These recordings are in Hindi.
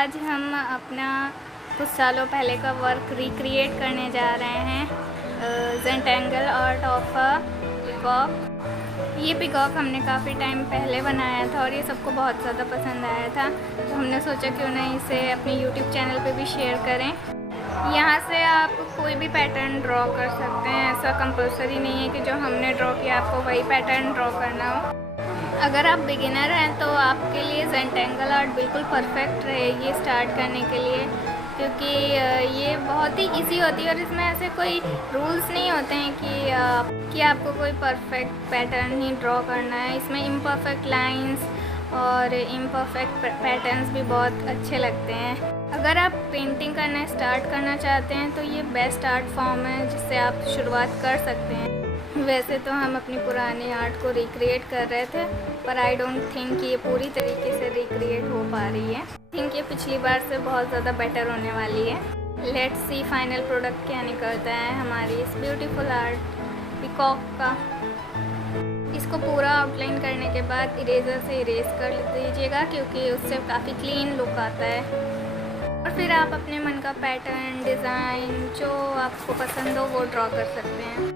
आज हम अपना कुछ सालों पहले का वर्क रिक्रिएट करने जा रहे हैं। जेंटेंगल आर्ट ऑफ अ पीकॉक। ये पीकॉक हमने काफ़ी टाइम पहले बनाया था और ये सबको बहुत ज़्यादा पसंद आया था, तो हमने सोचा क्यों ना इसे अपने यूट्यूब चैनल पे भी शेयर करें। यहाँ से आप कोई भी पैटर्न ड्रॉ कर सकते हैं, ऐसा कंपलसरी नहीं है कि जो हमने ड्रॉ किया आपको वही पैटर्न ड्रॉ करना हो। अगर आप बिगिनर हैं तो आपके लिए जेंटेंगल आर्ट बिल्कुल परफेक्ट रहेगी स्टार्ट करने के लिए, क्योंकि ये बहुत ही इजी होती है और इसमें ऐसे कोई रूल्स नहीं होते हैं कि आपको कोई परफेक्ट पैटर्न ही ड्रॉ करना है। इसमें इम्परफेक्ट लाइंस और इम्परफेक्ट पैटर्न्स भी बहुत अच्छे लगते हैं। अगर आप पेंटिंग करना स्टार्ट करना चाहते हैं तो ये बेस्ट आर्ट फॉर्म है जिससे आप शुरुआत कर सकते हैं। वैसे तो हम अपनी पुरानी आर्ट को रिक्रिएट कर रहे थे, पर आई डोंट थिंक ये पूरी तरीके से रिक्रिएट हो पा रही है। थिंक ये पिछली बार से बहुत ज़्यादा बेटर होने वाली है। लेट्स सी फाइनल प्रोडक्ट क्या निकलता है हमारी इस ब्यूटीफुल आर्ट पीकॉक का। इसको पूरा आउटलाइन करने के बाद इरेजर से इरेज कर दीजिएगा, क्योंकि उससे काफ़ी क्लीन लुक आता है। और फिर आप अपने मन का पैटर्न डिज़ाइन जो आपको पसंद हो वो ड्रॉ कर सकते हैं।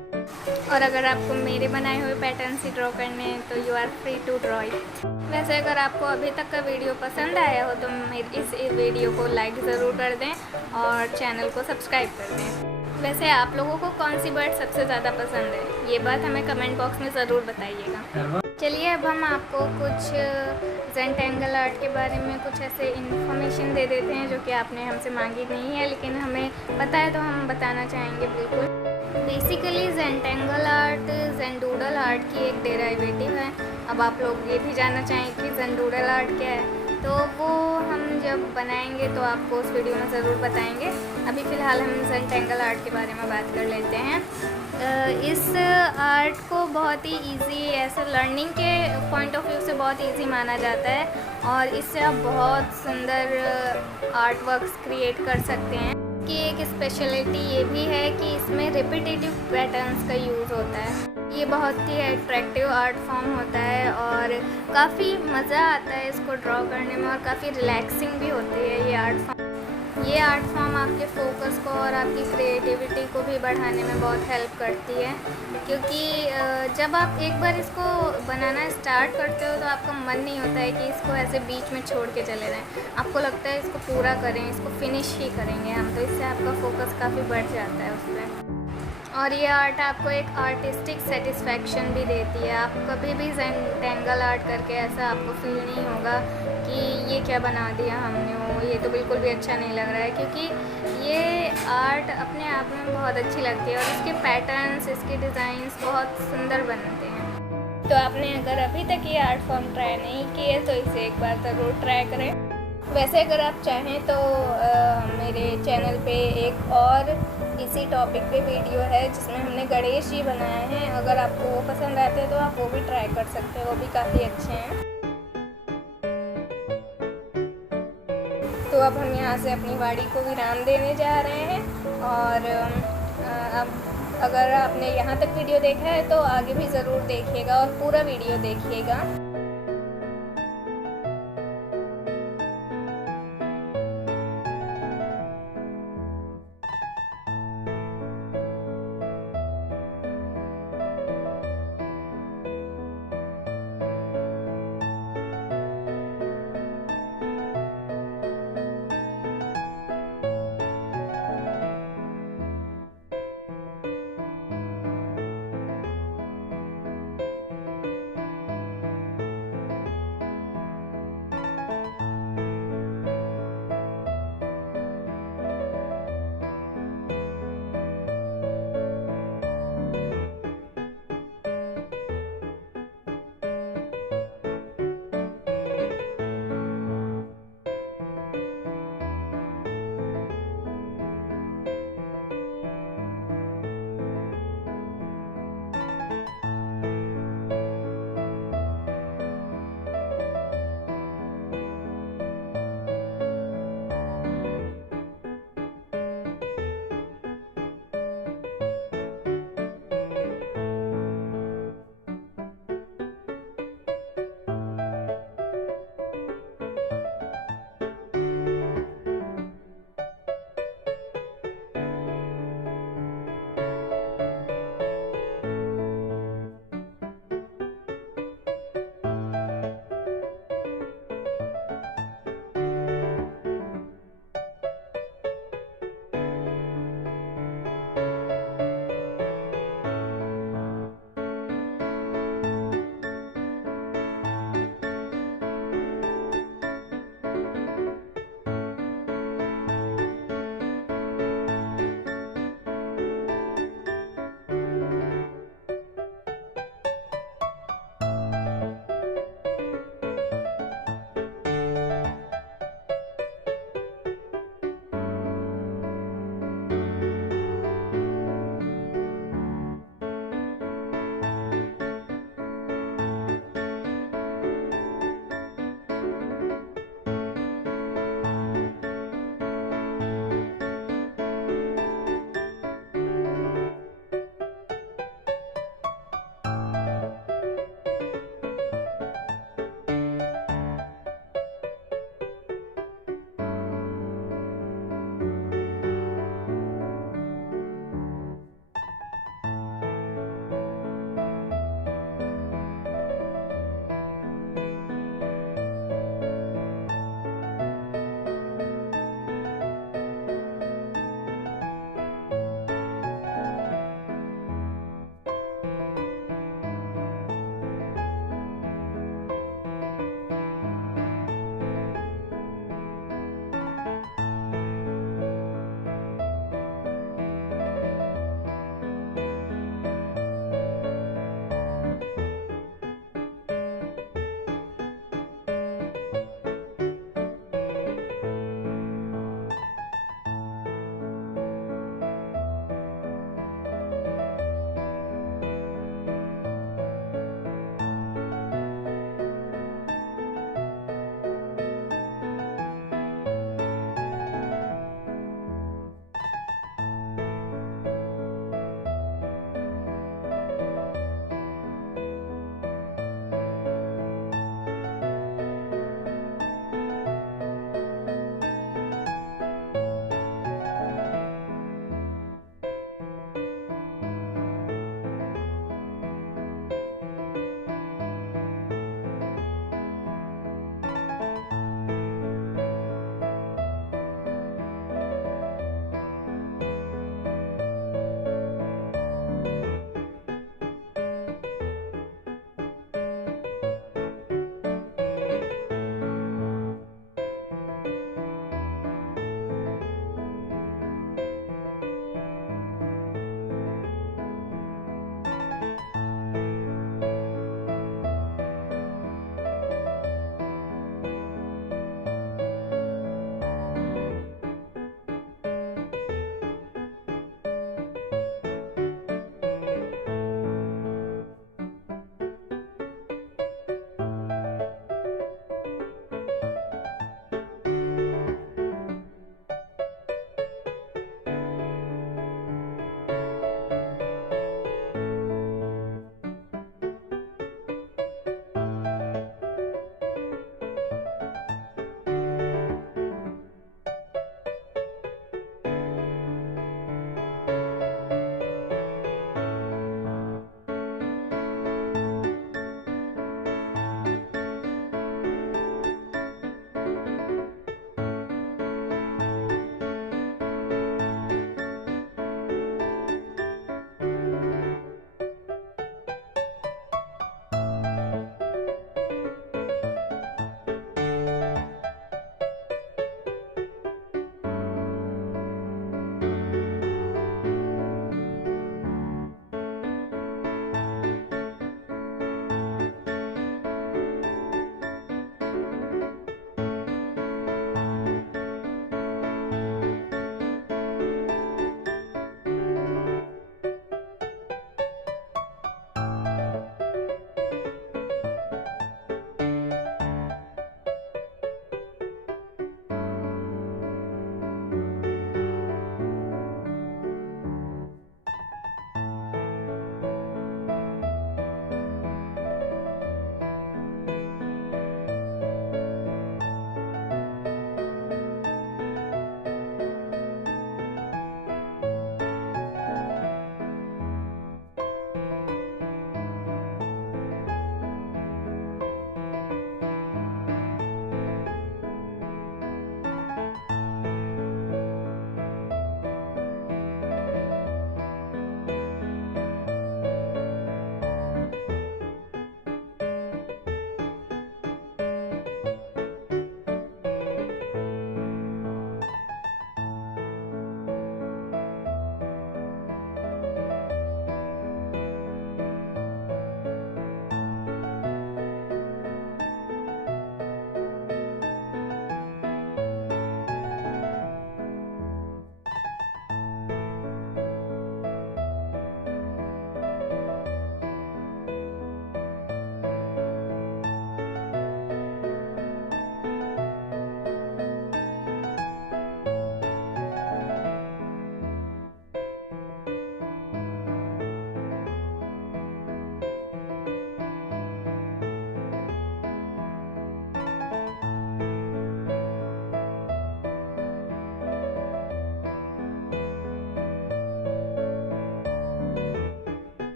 और अगर आपको मेरे बनाए हुए पैटर्न ही ड्रॉ करने हैं तो you are free to draw it. वैसे अगर आपको अभी तक का वीडियो पसंद आया हो तो मेरे इस वीडियो को लाइक ज़रूर कर दें और चैनल को सब्सक्राइब कर दें। वैसे आप लोगों को कौन सी बर्ड सबसे ज़्यादा पसंद है, ये बात हमें कमेंट बॉक्स में ज़रूर बताइएगा। चलिए अब हम आपको कुछ जेंटेंगल आर्ट के बारे में कुछ ऐसे इन्फॉर्मेशन दे देते हैं जो कि आपने हमसे मांगी नहीं है, लेकिन हमें पता है तो हम बताना चाहेंगे बिल्कुल। बेसिकली जेंटेंगल आर्ट ज़ेंडूडल आर्ट की एक डेराइवेटिव है। अब आप लोग ये भी जानना चाहेंगे कि ज़ेंडूडल आर्ट क्या है, तो वो हम जब बनाएंगे तो आपको उस वीडियो में ज़रूर बताएंगे। अभी फ़िलहाल हम जेंटेंगल आर्ट के बारे में बात कर लेते हैं। इस आर्ट को बहुत ही इजी ऐसे लर्निंग के पॉइंट ऑफ व्यू से बहुत इजी माना जाता है और इससे आप बहुत सुंदर आर्ट वर्क्स क्रिएट कर सकते हैं। कि एक स्पेशलिटी ये भी है कि इसमें रिपीटेटिव पैटर्न्स का यूज़ होता है। ये बहुत ही अट्रैक्टिव आर्ट फॉर्म होता है और काफ़ी मज़ा आता है इसको ड्रॉ करने में और काफ़ी रिलैक्सिंग भी होती है ये आर्ट फॉर्म। ये आर्ट फॉर्म आपके फोकस को और आपकी क्रिएटिविटी को भी बढ़ाने में बहुत हेल्प करती है, क्योंकि जब आप एक बार इसको बनाना स्टार्ट करते हो तो आपका मन नहीं होता है कि इसको ऐसे बीच में छोड़ के चले जाएं। आपको लगता है इसको पूरा करें, इसको फिनिश ही करेंगे हम, तो इससे आपका फोकस काफ़ी बढ़ जाता है उस पर। और ये आर्ट आपको एक आर्टिस्टिक सेटिस्फैक्शन भी देती है। आप कभी भी जेंटेंगल आर्ट करके ऐसा आपको फील नहीं होगा कि ये क्या बना दिया हमने, ये तो बिल्कुल भी अच्छा नहीं लग रहा है, क्योंकि ये आर्ट अपने आप में बहुत अच्छी लगती है और इसके पैटर्न्स, इसके डिज़ाइंस बहुत सुंदर बनते हैं। तो आपने अगर अभी तक ये आर्ट फॉर्म ट्राई नहीं किए तो इसे एक बार ज़रूर ट्राई करें। वैसे अगर आप चाहें तो मेरे चैनल पे एक और इसी टॉपिक पे वीडियो है जिसमें हमने गणेश जी बनाए हैं। अगर आपको वो पसंद आते हैं तो आप वो भी ट्राई कर सकते हैं, वो भी काफ़ी अच्छे हैं। तो अब हम यहाँ से अपनी वाड़ी को विराम देने जा रहे हैं और अब अगर आपने यहाँ तक वीडियो देखा है तो आगे भी ज़रूर देखिएगा और पूरा वीडियो देखिएगा।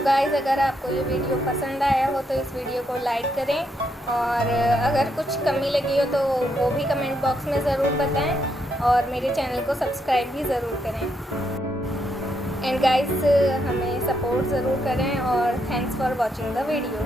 तो गाइज़, अगर आपको ये वीडियो पसंद आया हो तो इस वीडियो को लाइक करें, और अगर कुछ कमी लगी हो तो वो भी कमेंट बॉक्स में ज़रूर बताएं, और मेरे चैनल को सब्सक्राइब भी ज़रूर करें। एंड गाइस, हमें सपोर्ट ज़रूर करें, और thanks for watching the video.